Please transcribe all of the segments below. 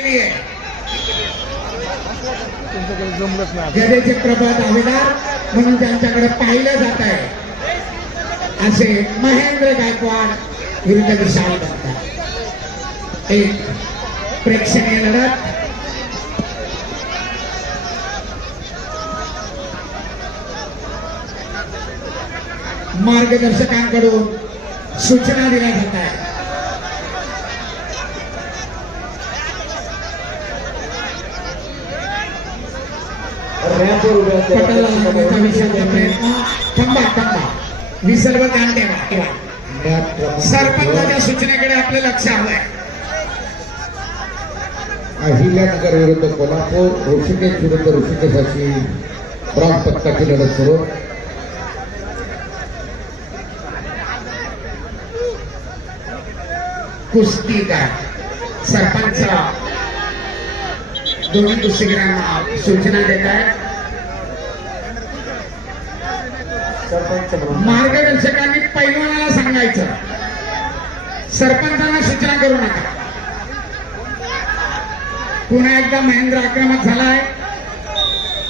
केली आहे. जमलंच नाही. जडेचे म्हणून त्यांच्याकडे पाहिलं जात आहे. असे महेंद्र गायकवाड विरुद्ध विशाल दत्ता एक प्रेक्षणीय लढत. मार्गदर्शकांकडून सूचना दिल्या जात आहे पटाला विषयाचा प्रयत्न. थांबा थांबा ठेवा. मॅट क्रमांक सरपंचाच्या सूचनेकडे आपलं लक्ष हवंय. अहिल्यानगर विरुद्ध कोल्हापूर ऋषिकेश विरुद्ध ऋषिकेश अशी ब्रॉन्झ पदकाची लढत सुरू. सरपंच दोन्ही कुस्तीगिरांना सूचना देत आहेत सरपंच म्हणून मार्गदर्शकांनी पैलवानाला सांगायचं. सरपंचांना सूचना करू नका. पुन्हा एकदा महेंद्र आक्रमक झालाय.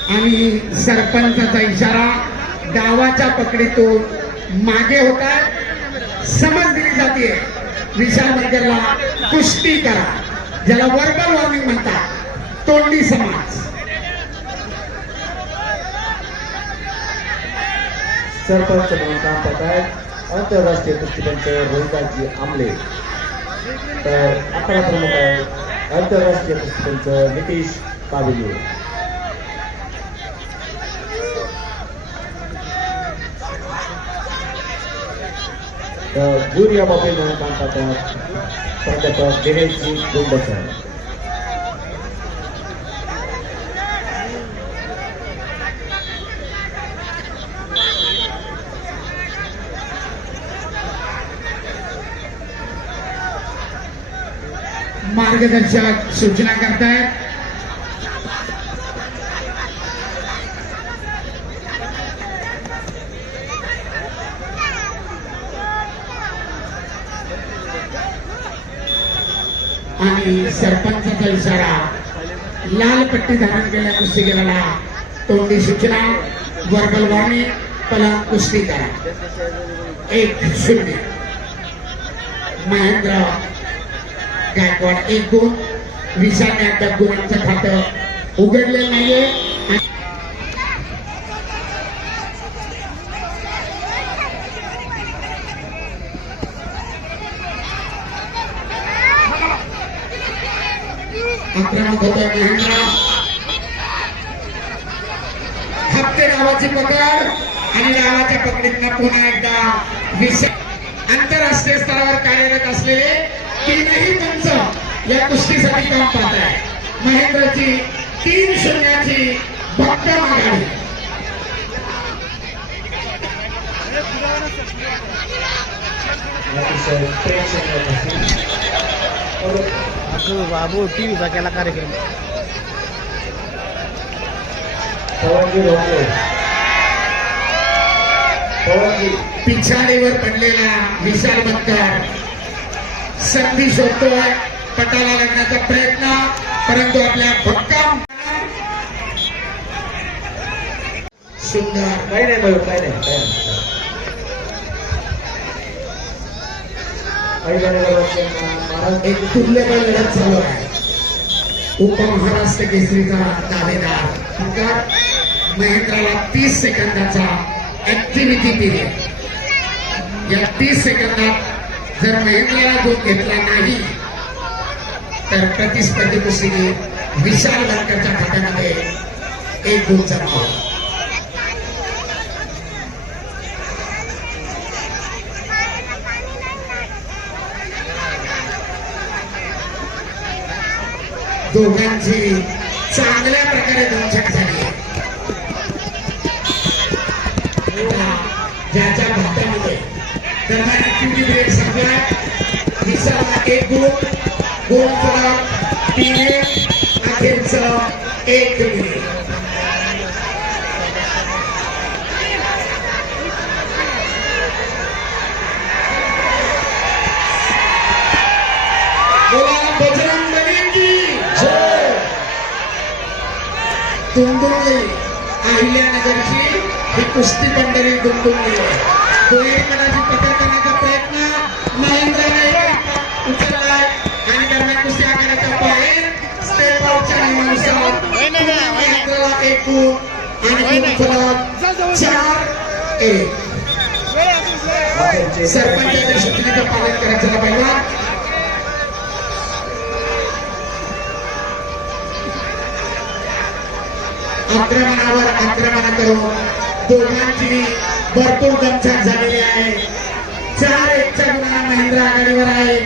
आणि सरपंचाचा इशारा गावाच्या पकडीतून मागे होत. समज दिली जाते विशाल बर्गरला कुस्ती करा. ज्याला वर्बल वॉर्निंग म्हणतात तोंडी समाज. सरपंच म्हणून काम करत आहेत आंतरराष्ट्रीय कुस्तीपंच रोहिताजी आमले. तर अकरा प्रमुख आहेत आंतरराष्ट्रीय कुस्तीपंच नितीश काबिले. तर गुरिया बाबी म्हणून काम करतात प्राध्यापक दिनेशजी गुंडसर मार्गदर्शक सूचना करतायत आणि सरपंचाचा इशारा, लाल पट्टी धारण केल्या कुस्तीगीराला तोंडी सूचना वर्बल वाणी पला कुस्ती करा. एक शून्य. महेंद्र गायकवाड एक गुण विशालने अद्याप गुणांचं खातं उघडलेलं नाहीये आक्रमक होतोय महेंद्र हप्ते गावाची पकड आणि गावाच्या पकडीतनं पुन्हा एकदा विशेष आंतरराष्ट्रीय स्तरावर कार्यरत असलेले तीनही पंच या कुस्तीसाठी काम पाहत आहे महेंद्रची तीन शून्याची भक्कम आघाडी बाबू टी व्हीचा केला कार्यक्रम. पवनजी रोकडे पवनजी पिछाडीवर पडलेला विशाल बंकर संधी शोधतोय पटाला लागण्याचा प्रयत्न परंतु आपल्या भक्कम सुंदर. काही नाही मयूर काही नाही महाराज एक तुल्यबळ लढत चालू आहे. उपमहाराष्ट्र केसरीचा दावेदार. फक्त महेंद्राला तीस सेकंदाचा ऍक्टिव्हिटी पिरियड या तीस सेकंदात जर महेंद्राला गुण घेतला नाही तर प्रतिस्पर्धी कुस्तीने विशाल वर्करच्या खात्यामध्ये एक गुण जमा दोघांची चांगल्या प्रकारे दोन झाली. एक गुण गुणचा तीन अखेरचा एक मिनिट। दुंडुंगी अहिल्यानगरची ही कुस्ती पंढरी दुंडुंगी कोळी मनाची पता आणि चार एक. सरपंचाच्या सूचनेचं पालन करायचं ना पहिला आक्रमणावर आक्रमण करून दोघांची भरपूर दमछाक झालेली आहे. चार एकच्या गुणाने महेंद्र आघाडीवर आहे.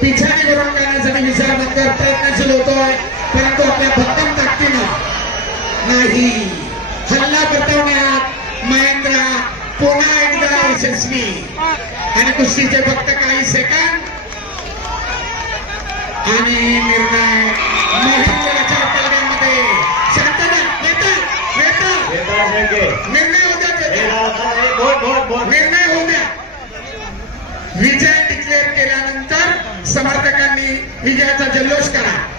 पिछाडी करून करण्यासाठी विचारबंदर प्रयत्नशील होतोय परंतु आपल्या भक्कम ताकदीनं नाही. हल्ला परतवण्यात महेंद्र पुन्हा एकदा यशस्वी. आणि कुस्तीचे फक्त काही सेकंद आणि निर्णय महेंद्राच्या पलड्यामध्ये शांतता नेता नेता. निर्णय होत्या. निर्णय होऊ द्या. विजय डिक्लेअर केल्यानंतर समर्थकांनी विजयाचा जल्लोष करा.